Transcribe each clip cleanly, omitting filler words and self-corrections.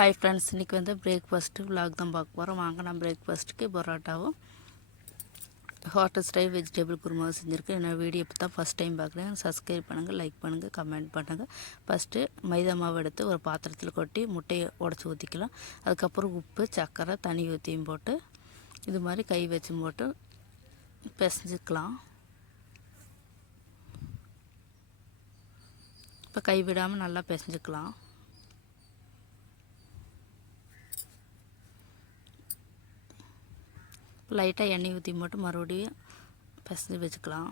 Hi friends, இன்றைக்கி வந்து breakfast vlog தான் பார்க்க போகிறோம். வாங்க நான் பிரேக்ஃபாஸ்ட்டுக்கு பரோட்டாவும் ஹோட்டல் ஸ்டைல் வெஜிடபிள் குருமாவும் செஞ்சுருக்கேன். என்ன வீடியோ இப்போ தான் ஃபஸ்ட் டைம் பார்க்குறேன். சப்ஸ்கிரைப் பண்ணுங்கள், லைக் பண்ணுங்கள், கமெண்ட் பண்ணுங்கள். ஃபஸ்ட்டு மைதா மாவு எடுத்து ஒரு பாத்திரத்தில் கொட்டி முட்டையை உடச்சி ஊற்றிக்கலாம். அதுக்கப்புறம் உப்பு, சர்க்கரை, தண்ணி ஊற்றியும் போட்டு இது மாதிரி கை வச்சு போட்டு பிசைஞ்சிக்கலாம். இப்போ கை விடாமல் நல்லா பிசைஞ்சிக்கலாம். லைட்டாக எண்ணெய் ஊற்றி மட்டும் மறுபடியும் பிசைஞ்சு வச்சுக்கலாம்.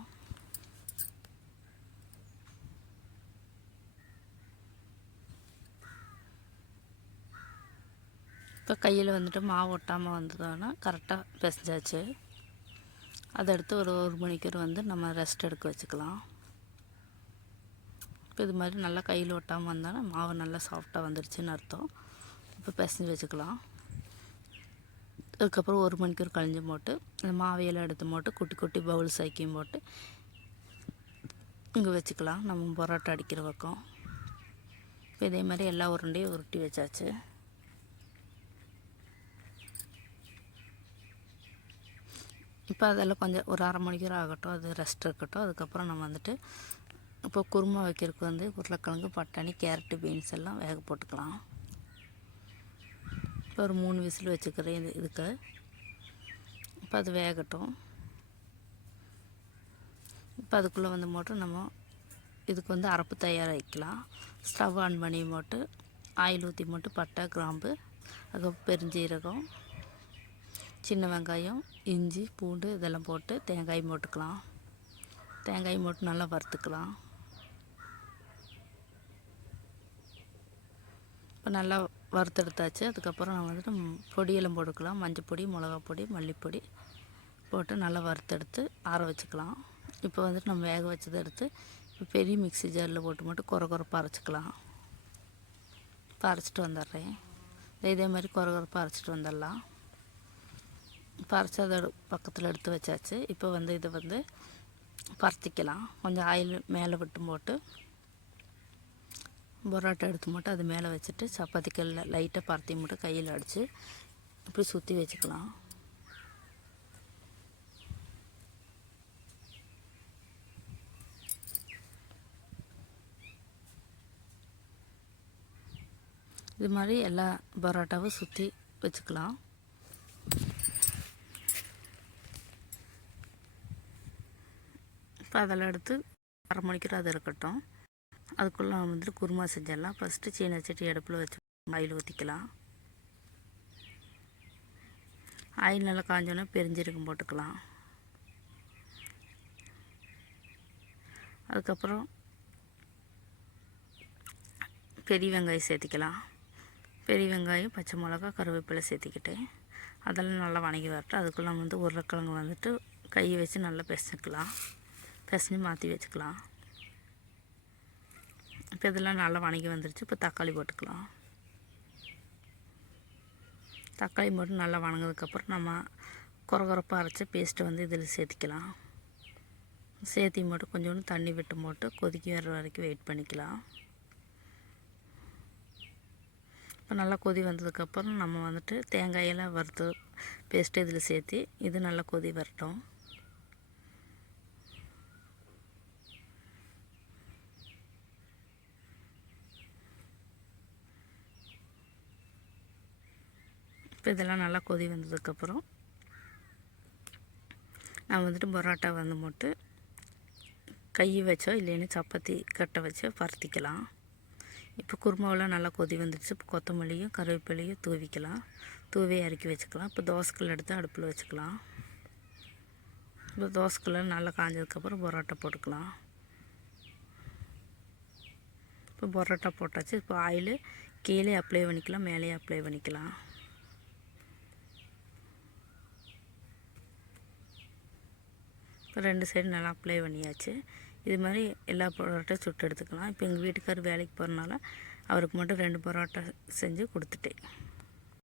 இப்போ கையில் வந்துட்டு மாவு ஒட்டாமல் வந்ததுன்னா கரெக்டாக பிசைஞ்சாச்சு. அதை எடுத்து ஒரு மணிக்கூர் வந்து நம்ம ரெஸ்ட் எடுக்க வச்சுக்கலாம். இப்போ இது மாதிரி நல்லா கையில் ஒட்டாமல் வந்தாலும் மாவு நல்லா சாஃப்டாக வந்துடுச்சுன்னு அர்த்தம். இப்போ பிசைஞ்சு வச்சுக்கலாம். அதுக்கப்புறம் 1 மணிக்கூர் கழிஞ்சு போட்டு அந்த மாவையெல்லாம் எடுத்து போட்டு குட்டி குட்டி பவுல் சைக்கியும் போட்டு இங்கே வச்சுக்கலாம். நம்ம பரோட்டா அடிக்கிற பக்கம் இப்போ இதே மாதிரி எல்லா உருண்டையும் உருட்டி வச்சாச்சு. இப்போ அதெல்லாம் கொஞ்சம் ஒரு 1/2 மணிக்கூர் ஆகட்டும், அது ரெஸ்ட் இருக்கட்டும். அதுக்கப்புறம் நம்ம வந்துட்டு இப்போ குருமா வைக்கிறதுக்கு வந்து உருளைக்கிழங்கு, பட்டாணி, கேரட்டு, பீன்ஸ் எல்லாம் வேக போட்டுக்கலாம். இப்போ ஒரு 3 விசில் வச்சுக்கிறேன் இதுக்கு. இப்போ அது வேகட்டும். இப்போ அதுக்குள்ளே வந்து போட்டு நம்ம இதுக்கு வந்து அரைப்பு தயார் வைக்கலாம். ஸ்டவ் ஆன் பண்ணி போட்டு ஆயில் ஊற்றி போட்டு பட்டை, கிராம்பு, அதுக்கப்புறம் பெருஞ்சீரகம், சின்ன வெங்காயம், இஞ்சி, பூண்டு இதெல்லாம் போட்டு தேங்காய் போட்டுக்கலாம். தேங்காய் போட்டு நல்லா வறுத்துக்கலாம். இப்போ நல்லா வறுத்தெடுத்தாச்சு. அதுக்கப்புறம் நம்ம வந்துட்டு பொடியெல்லாம் போட்டுக்கலாம். மஞ்சள் பொடி, மிளகா பொடி, மல்லிப்பொடி போட்டு நல்லா வறுத்தெடுத்து ஆற வச்சுக்கலாம். இப்போ வந்துட்டு நம்ம வேக வச்சதை எடுத்து இப்போ பெரிய மிக்ஸி ஜாரில் போட்டு மட்டும் கொரப்பாக அரைச்சிக்கலாம். இப்போ அரைச்சிட்டு வந்துடுறேன். இதே மாதிரி கொரப்பாக அரைச்சிட்டு வந்துடலாம். இப்போ அரைச்சி அதை பக்கத்தில் எடுத்து வச்சாச்சு. இப்போ வந்து இதை வந்து பரத்திக்கலாம். கொஞ்சம் ஆயில் மேலே விட்டு போட்டு பரோட்டா எடுத்து மட்டும் அது மேலே வச்சுட்டு சப்பாத்திக்கல்ல லைட்டாக பரத்தி மட்டும் கையில் அடித்து இப்படி சுற்றி வச்சுக்கலாம். இது மாதிரி எல்லா பரோட்டாவும் சுற்றி வச்சுக்கலாம். இப்போ அதெல்லாம் எடுத்து 1/2 மணிக்கூர் அது இருக்கட்டும். அதுக்குள்ளே நம்ம வந்துட்டு குருமா செஞ்சிடலாம். ஃபஸ்ட்டு சீனை சட்டி அடுப்பில் வச்சு ஆயில் ஊற்றிக்கலாம். ஆயில் நல்லா காஞ்சோன்னா பெருஞ்சீரகம் போட்டுக்கலாம். அதுக்கப்புறம் பெரிய வெங்காயம் சேர்த்திக்கலாம். பெரிய வெங்காயம், பச்சை மிளகா, கருவேப்பிலை சேர்த்திக்கிட்டேன். அதெல்லாம் நல்லா வணங்கி வரட்டும். அதுக்குள்ளே நம்ம வந்து உருளைக்கிழங்கு வந்துட்டு கையை வச்சு நல்லா பிசைஞ்சிக்கலாம். பிசைஞ்சு மாற்றி வச்சுக்கலாம். இப்போ இதெல்லாம் நல்லா வணங்கி வந்துருச்சு. இப்போ தக்காளி போட்டுக்கலாம். தக்காளி போட்டு நல்லா வணங்கினதுக்கப்புறம் நம்ம கொரப்பாக அரைச்ச பேஸ்ட்டை வந்து இதில் சேர்த்திக்கலாம். சேர்த்தி மட்டும் கொஞ்சோண்டு தண்ணி விட்டு போட்டு கொதிக்க வர வரைக்கும் வெயிட் பண்ணிக்கலாம். இப்போ நல்லா கொதி வந்ததுக்கப்புறம் நம்ம வந்துட்டு தேங்காயெல்லாம் வறுத்து பேஸ்ட்டு இதில் சேர்த்தி இது நல்லா கொதி வரட்டும். இப்போ இதெல்லாம் நல்லா கொதி வந்ததுக்கப்புறம் நான் வந்துட்டு பரோட்டா வந்து போட்டு கை வச்சோ இல்லைன்னு சப்பாத்தி கட்டை வச்சோ பரத்திக்கலாம். இப்போ குருமாவெல்லாம் நல்லா கொதி வந்துடுச்சு. இப்போ கொத்தமல்லியும் கருவேப்பிலையும் தூவிக்கலாம். தூவி இறக்கி வச்சுக்கலாம். இப்போ தோசைக்கல் எடுத்து அடுப்பில் வச்சுக்கலாம். இப்போ தோசைக்கல் நல்லா காஞ்சதுக்கப்புறம் பரோட்டா போட்டுக்கலாம். இப்போ பரோட்டா போட்டாச்சு. இப்போ ஆயில் கீழே அப்ளை பண்ணிக்கலாம், மேலேயே அப்ளை பண்ணிக்கலாம். இப்போ 2 சைடு நல்லா அப்ளை பண்ணியாச்சு. இது மாதிரி எல்லா பரோட்டா சுட்டு எடுத்துக்கலாம். இப்போ எங்கள் வீட்டுக்காரர் வேலைக்கு போகிறனால அவருக்கு மட்டும் 2 பரோட்டா செஞ்சு கொடுத்துட்டேன்.